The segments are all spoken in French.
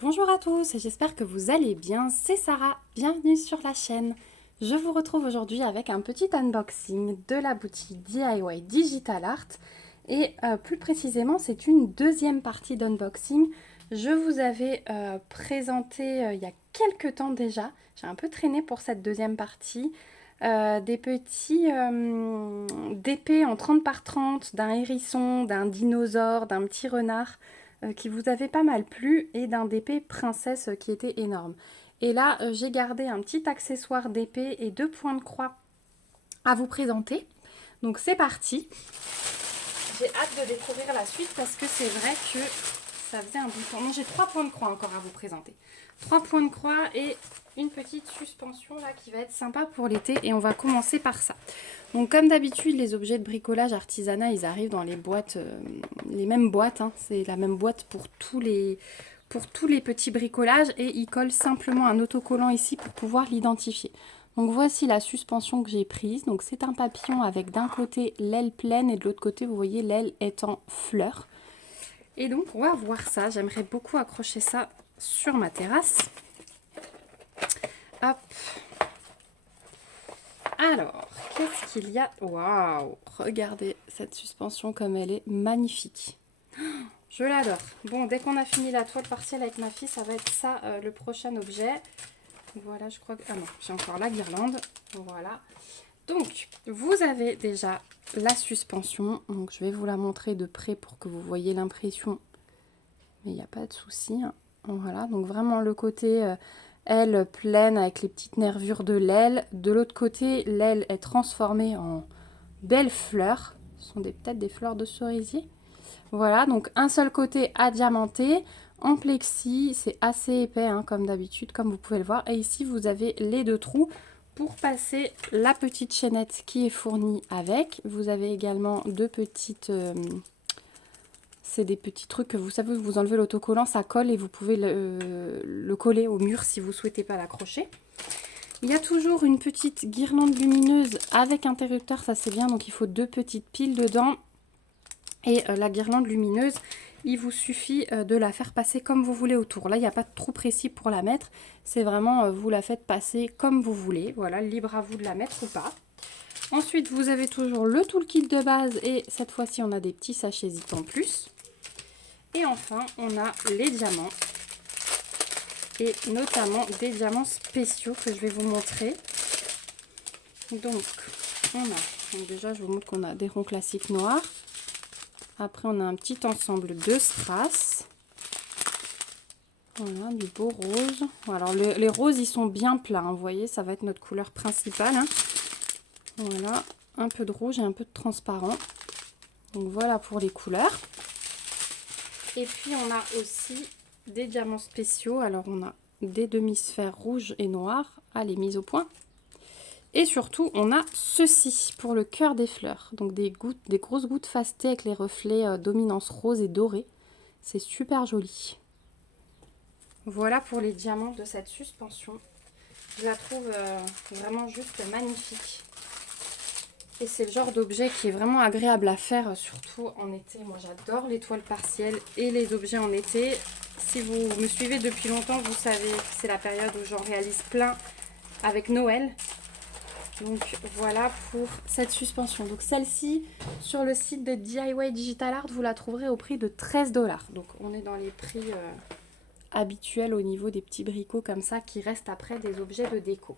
Bonjour à tous, j'espère que vous allez bien, c'est Sarah, bienvenue sur la chaîne. Je vous retrouve aujourd'hui avec un petit unboxing de la boutique DIY Digital Art et plus précisément c'est une deuxième partie d'unboxing. Je vous avais présenté il y a quelques temps déjà, j'ai un peu traîné pour cette deuxième partie, des petits d'épées en 30 par 30, d'un hérisson, d'un dinosaure, d'un petit renard qui vous avait pas mal plu et d'un d'épée princesse qui était énorme. Et là, j'ai gardé un petit accessoire d'épée et deux points de croix à vous présenter. Donc c'est parti. J'ai hâte de découvrir la suite parce que c'est vrai que ça faisait un bout de temps. Non, j'ai 3 points de croix encore à vous présenter. 3 points de croix et une petite suspension là qui va être sympa pour l'été et on va commencer par ça. Donc comme d'habitude, les objets de bricolage artisanat, ils arrivent dans les boîtes, les mêmes boîtes, hein. C'est la même boîte pour tous les petits bricolages et ils collent simplement un autocollant ici pour pouvoir l'identifier. Donc voici la suspension que j'ai prise. Donc c'est un papillon avec d'un côté l'aile pleine et de l'autre côté, vous voyez, l'aile est en fleurs. Et donc on va voir ça. J'aimerais beaucoup accrocher ça sur ma terrasse. Hop. Alors, qu'est-ce qu'il y a? Waouh! Regardez cette suspension comme elle est magnifique. Je l'adore. Bon, dès qu'on a fini la toile partielle avec ma fille, ça va être ça le prochain objet. Voilà, je crois que... Ah non, j'ai encore la guirlande. Voilà. Donc, vous avez déjà la suspension. Donc, je vais vous la montrer de près pour que vous voyez l'impression. Mais il n'y a pas de souci, hein. Voilà, donc vraiment le côté aile pleine avec les petites nervures de l'aile. De l'autre côté, l'aile est transformée en belles fleurs. Ce sont peut-être des fleurs de cerisier. Voilà, donc un seul côté adiamanté, en plexi, c'est assez épais hein, comme d'habitude, comme vous pouvez le voir. Et ici, vous avez les deux trous pour passer la petite chaînette qui est fournie avec. Vous avez également deux petites... c'est des petits trucs que vous savez, vous enlevez l'autocollant, ça colle et vous pouvez le coller au mur si vous ne souhaitez pas l'accrocher. Il y a toujours une petite guirlande lumineuse avec interrupteur, ça c'est bien, donc il faut deux petites piles dedans. Et la guirlande lumineuse, il vous suffit de la faire passer comme vous voulez autour. Là, il n'y a pas de trou précis pour la mettre. C'est vraiment, vous la faites passer comme vous voulez. Voilà, libre à vous de la mettre ou pas. Ensuite, vous avez toujours le toolkit de base. Et cette fois-ci, on a des petits sachets zip en plus. Et enfin, on a les diamants. Et notamment des diamants spéciaux que je vais vous montrer. Donc, on a... Donc déjà, je vous montre qu'on a des ronds classiques noirs. Après, on a un petit ensemble de strass. Voilà, du beau rose. Alors, les roses, ils sont bien plats. Hein, vous voyez, ça va être notre couleur principale. Hein. Voilà, un peu de rouge et un peu de transparent. Donc, voilà pour les couleurs. Et puis, on a aussi des diamants spéciaux. Alors, on a des demi-sphères rouges et noires. Allez, mise au point. Et surtout, on a ceci pour le cœur des fleurs. Donc des gouttes, des grosses gouttes fastées avec les reflets dominance rose et doré. C'est super joli. Voilà pour les diamants de cette suspension. Je la trouve vraiment juste magnifique. Et c'est le genre d'objet qui est vraiment agréable à faire, surtout en été. Moi, j'adore les toiles partielles et les objets en été. Si vous me suivez depuis longtemps, vous savez que c'est la période où j'en réalise plein avec Noël. Donc voilà pour cette suspension. Donc celle-ci, sur le site de DIY Digital Art, vous la trouverez au prix de 13 $. Donc on est dans les prix habituels au niveau des petits bricots comme ça qui restent après des objets de déco.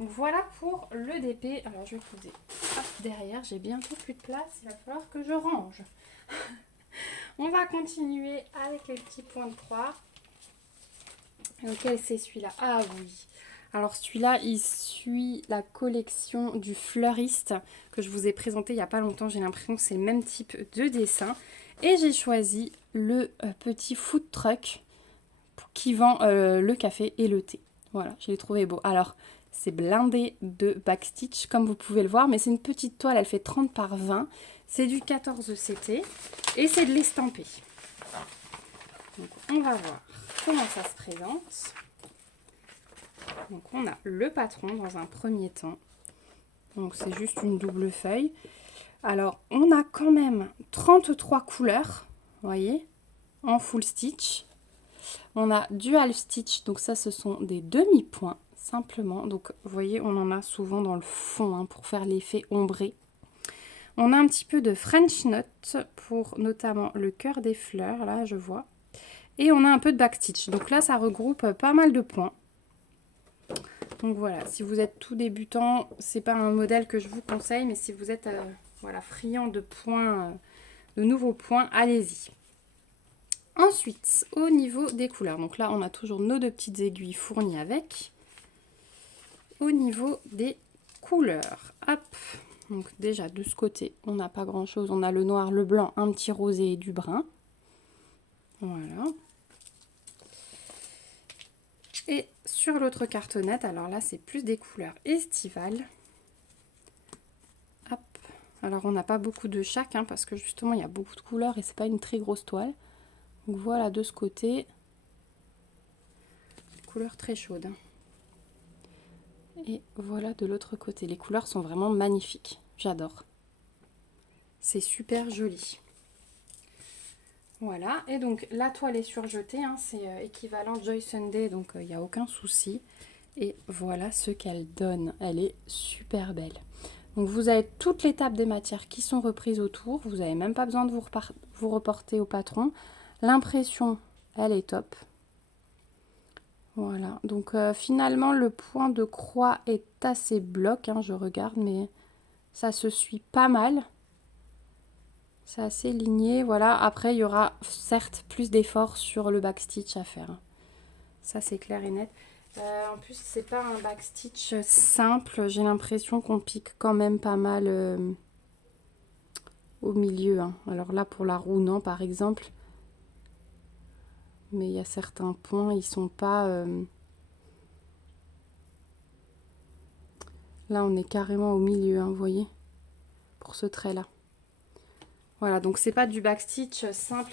Donc voilà pour le DP. Alors je vais poser derrière, j'ai bientôt plus de place, il va falloir que je range. On va continuer avec les petits points de croix. Lequel c'est celui-là? Ah oui. Alors celui-là, il suit la collection du fleuriste que je vous ai présenté il n'y a pas longtemps. J'ai l'impression que c'est le même type de dessin. Et j'ai choisi le petit food truck qui vend le café et le thé. Voilà, je l'ai trouvé beau. Alors, c'est blindé de backstitch comme vous pouvez le voir. Mais c'est une petite toile, elle fait 30 par 20. C'est du 14 CT et c'est de l'estampé. Donc on va voir comment ça se présente. Donc on a le patron dans un premier temps. Donc c'est juste une double feuille. Alors on a quand même 33 couleurs, vous voyez, en full stitch. On a du half stitch, donc ça ce sont des demi-points simplement. Donc vous voyez, on en a souvent dans le fond hein, pour faire l'effet ombré. On a un petit peu de French knot pour notamment le cœur des fleurs, là je vois. Et on a un peu de backstitch. Donc là ça regroupe pas mal de points. Donc voilà, si vous êtes tout débutant, c'est pas un modèle que je vous conseille, mais si vous êtes voilà, friand de points, de nouveaux points, allez-y. Ensuite, au niveau des couleurs, donc là on a toujours nos deux petites aiguilles fournies avec. Au niveau des couleurs, hop, donc déjà de ce côté, on n'a pas grand chose, on a le noir, le blanc, un petit rosé et du brun. Voilà. Et sur l'autre cartonnette, alors là c'est plus des couleurs estivales. Hop. Alors on n'a pas beaucoup de chaque, hein, parce que justement il y a beaucoup de couleurs et c'est pas une très grosse toile. Donc voilà de ce côté, couleurs très chaudes. Et voilà de l'autre côté, les couleurs sont vraiment magnifiques, j'adore. C'est super joli. Voilà, et donc la toile est surjetée, hein, c'est équivalent Joy Sunday, donc il n'y a aucun souci. Et voilà ce qu'elle donne, elle est super belle. Donc vous avez toute l'étape des matières qui sont reprises autour, vous n'avez même pas besoin de vous reporter au patron. L'impression, elle est top. Voilà, donc finalement le point de croix est assez bloc, hein, je regarde, mais ça se suit pas mal. C'est assez ligné, voilà. Après, il y aura certes plus d'efforts sur le backstitch à faire. Ça, c'est clair et net. En plus, c'est pas un backstitch simple. J'ai l'impression qu'on pique quand même pas mal au milieu. Hein. Alors là, pour la roue, non, par exemple. Mais il y a certains points, ils sont pas... Là, on est carrément au milieu, hein, vous voyez, pour ce trait-là. Voilà, donc c'est pas du backstitch simple.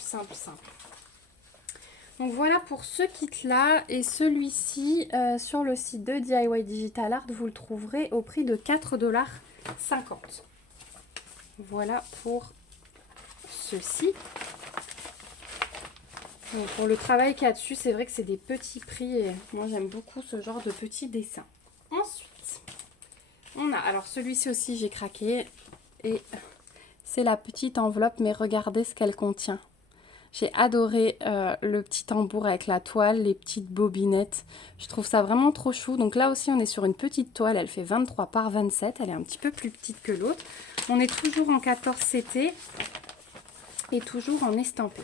Donc voilà pour ce kit-là. Et celui-ci, sur le site de DIY Digital Art, vous le trouverez au prix de 4,50 $. Voilà pour ceci. Donc pour le travail qu'il y a dessus, c'est vrai que c'est des petits prix. Et moi, j'aime beaucoup ce genre de petits dessins. Ensuite, on a... Alors celui-ci aussi, j'ai craqué. Et... c'est la petite enveloppe, mais regardez ce qu'elle contient. J'ai adoré le petit tambour avec la toile, les petites bobinettes. Je trouve ça vraiment trop chou. Donc là aussi, on est sur une petite toile. Elle fait 23 par 27. Elle est un petit peu plus petite que l'autre. On est toujours en 14 CT et toujours en estampé.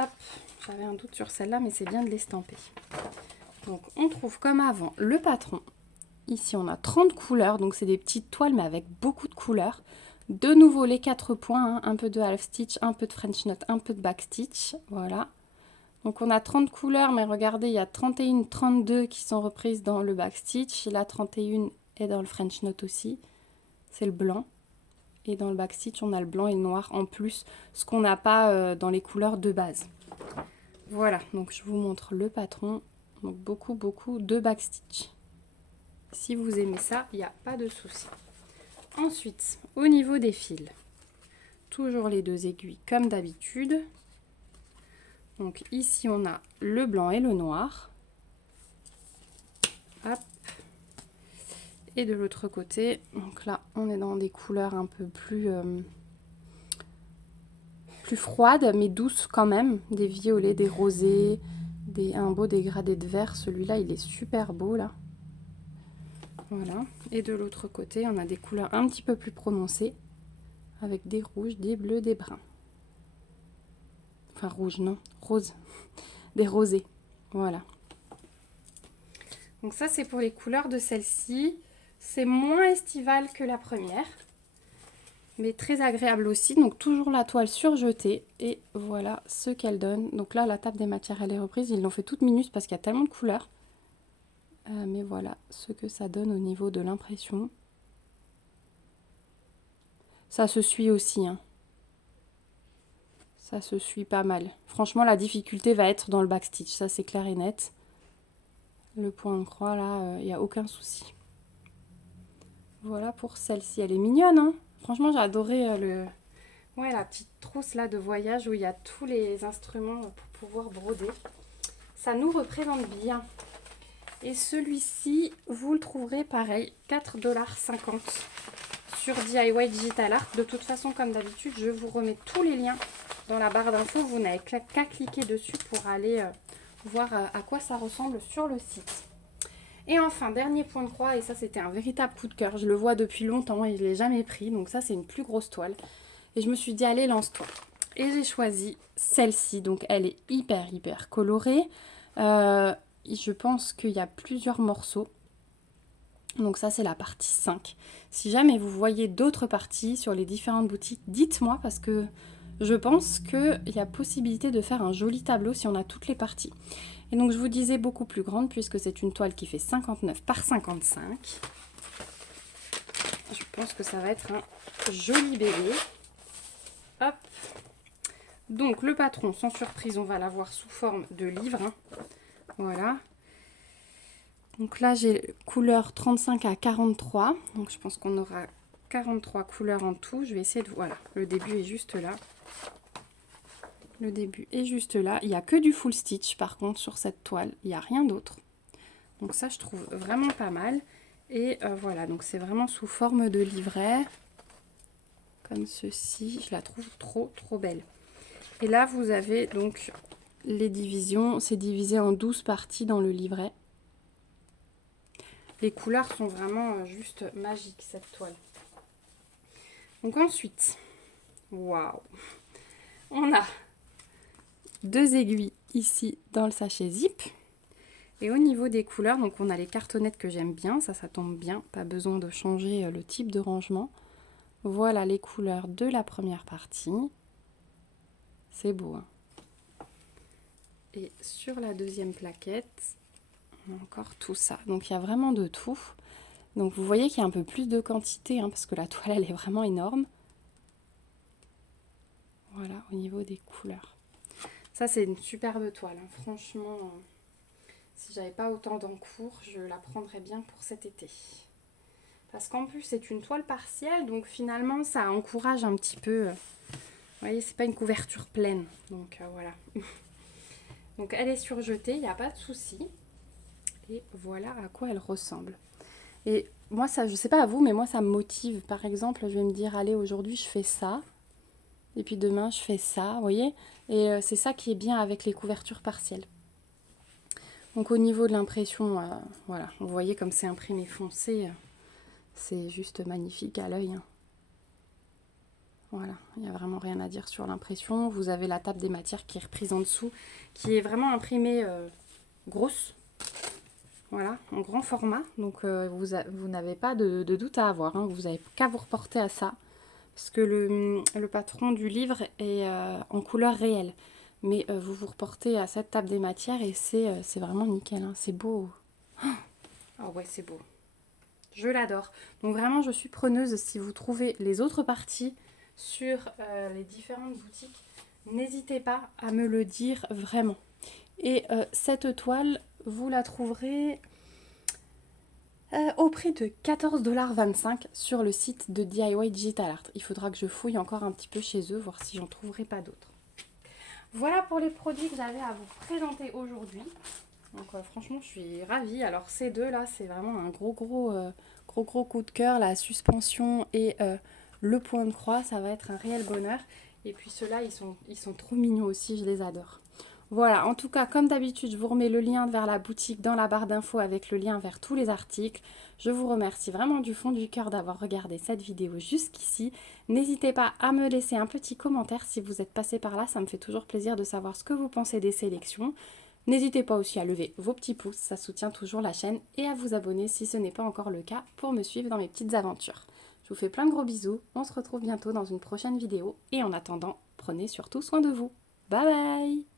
Hop, j'avais un doute sur celle-là, mais c'est bien de l'estamper. Donc on trouve comme avant le patron. Ici, on a 30 couleurs. Donc c'est des petites toiles, mais avec beaucoup de couleurs. De nouveau les 4 points, hein, un peu de half stitch, un peu de French knot, un peu de back stitch, voilà. Donc on a 30 couleurs, mais regardez, il y a 31, 32 qui sont reprises dans le back stitch. La 31 est dans le French knot aussi, c'est le blanc. Et dans le back stitch, on a le blanc et le noir en plus, ce qu'on n'a pas dans les couleurs de base. Voilà, donc je vous montre le patron. Donc beaucoup de back stitch. Si vous aimez ça, il n'y a pas de souci. Ensuite, au niveau des fils, toujours les deux aiguilles comme d'habitude. Donc ici, on a le blanc et le noir. Hop. Et de l'autre côté, donc là, on est dans des couleurs un peu plus froides, mais douces quand même. Des violets, des rosés, un beau dégradé de vert. Celui-là, il est super beau, là. Voilà. Et de l'autre côté, on a des couleurs un petit peu plus prononcées, avec des rouges, des bleus, des bruns. Enfin, rouge, non, rose. Des rosés. Voilà. Donc ça, c'est pour les couleurs de celle-ci. C'est moins estival que la première, mais très agréable aussi. Donc toujours la toile surjetée. Et voilà ce qu'elle donne. Donc là, la table des matières, elle est reprise. Ils l'ont fait toute minus parce qu'il y a tellement de couleurs. Mais voilà ce que ça donne au niveau de l'impression. Ça se suit aussi, hein. Ça se suit pas mal. Franchement, la difficulté va être dans le backstitch. Ça, c'est clair et net. Le point de croix, là, il n'y a aucun souci. Voilà pour celle-ci. Elle est mignonne, hein. Franchement, j'ai adoré Ouais, la petite trousse là de voyage où il y a tous les instruments pour pouvoir broder. Ça nous représente bien. Et celui-ci, vous le trouverez pareil, 4,50 $ sur DIY Digital Art. De toute façon, comme d'habitude, je vous remets tous les liens dans la barre d'infos. Vous n'avez qu'à cliquer dessus pour aller voir à quoi ça ressemble sur le site. Et enfin, dernier point de croix, et ça c'était un véritable coup de cœur. Je le vois depuis longtemps et je ne l'ai jamais pris. Donc ça, c'est une plus grosse toile. Et je me suis dit, allez, lance-toi. Et j'ai choisi celle-ci. Donc elle est hyper colorée. Je pense qu'il y a plusieurs morceaux. Donc ça, c'est la partie 5. Si jamais vous voyez d'autres parties sur les différentes boutiques, dites-moi parce que je pense qu'il y a possibilité de faire un joli tableau si on a toutes les parties. Et donc je vous disais beaucoup plus grande puisque c'est une toile qui fait 59 par 55. Je pense que ça va être un joli bébé. Hop. Donc le patron, sans surprise, on va l'avoir sous forme de livre. Hein. Voilà. Donc là, j'ai couleur 35 à 43. Donc je pense qu'on aura 43 couleurs en tout. Je vais essayer de... Voilà, le début est juste là. Le début est juste là. Il n'y a que du full stitch par contre sur cette toile. Il n'y a rien d'autre. Donc ça, je trouve vraiment pas mal. Et voilà, donc c'est vraiment sous forme de livret. Comme ceci. Je la trouve trop belle. Et là, vous avez donc les divisions. C'est divisé en 12 parties dans le livret. Les couleurs sont vraiment juste magiques, cette toile. Donc ensuite, waouh, on a 2 aiguilles ici dans le sachet zip. Et au niveau des couleurs, donc on a les cartonnettes que j'aime bien, ça tombe bien, pas besoin de changer le type de rangement. Voilà les couleurs de la première partie. C'est beau, hein. Et sur la deuxième plaquette, on a encore tout ça. Donc il y a vraiment de tout. Donc vous voyez qu'il y a un peu plus de quantité, hein, parce que la toile, elle est vraiment énorme. Voilà, au niveau des couleurs. Ça, c'est une superbe toile, hein. Franchement, si j'avais pas autant d'encours, je la prendrais bien pour cet été. Parce qu'en plus, c'est une toile partielle, donc finalement, ça encourage un petit peu. Vous voyez, c'est pas une couverture pleine. Donc voilà. Donc elle est surjetée, il n'y a pas de souci. Et voilà à quoi elle ressemble. Et moi, ça, je sais pas à vous, mais moi, ça me motive. Par exemple, je vais me dire, allez, aujourd'hui, je fais ça. Et puis demain, je fais ça, vous voyez. Et c'est ça qui est bien avec les couvertures partielles. Donc au niveau de l'impression, voilà, vous voyez comme c'est imprimé foncé, c'est juste magnifique à l'œil. Hein. Voilà, il n'y a vraiment rien à dire sur l'impression. Vous avez la table des matières qui est reprise en dessous, qui est vraiment imprimée grosse. Voilà, en grand format. Donc vous n'avez pas de doute à avoir. Hein. Vous n'avez qu'à vous reporter à ça. Parce que le patron du livre est en couleur réelle. Mais vous vous reportez à cette table des matières et c'est vraiment nickel. Hein. C'est beau. Ah ouais, c'est beau. Je l'adore. Donc vraiment, je suis preneuse. Si vous trouvez les autres parties sur les différentes boutiques, n'hésitez pas à me le dire vraiment. Et cette toile, vous la trouverez au prix de 14,25 $ sur le site de DIY Digital Art. Il faudra que je fouille encore un petit peu chez eux, voir si j'en trouverai pas d'autres. Voilà pour les produits que j'avais à vous présenter aujourd'hui. Donc franchement, je suis ravie. Alors ces deux là, c'est vraiment un gros coup de cœur. La suspension et le point de croix, ça va être un réel bonheur. Et puis ceux-là, ils sont trop mignons aussi, je les adore. Voilà, en tout cas, comme d'habitude, je vous remets le lien vers la boutique dans la barre d'infos avec le lien vers tous les articles. Je vous remercie vraiment du fond du cœur d'avoir regardé cette vidéo jusqu'ici. N'hésitez pas à me laisser un petit commentaire si vous êtes passé par là, ça me fait toujours plaisir de savoir ce que vous pensez des sélections. N'hésitez pas aussi à lever vos petits pouces, ça soutient toujours la chaîne, et à vous abonner si ce n'est pas encore le cas pour me suivre dans mes petites aventures. Je vous fais plein de gros bisous, on se retrouve bientôt dans une prochaine vidéo, et en attendant, prenez surtout soin de vous. Bye bye!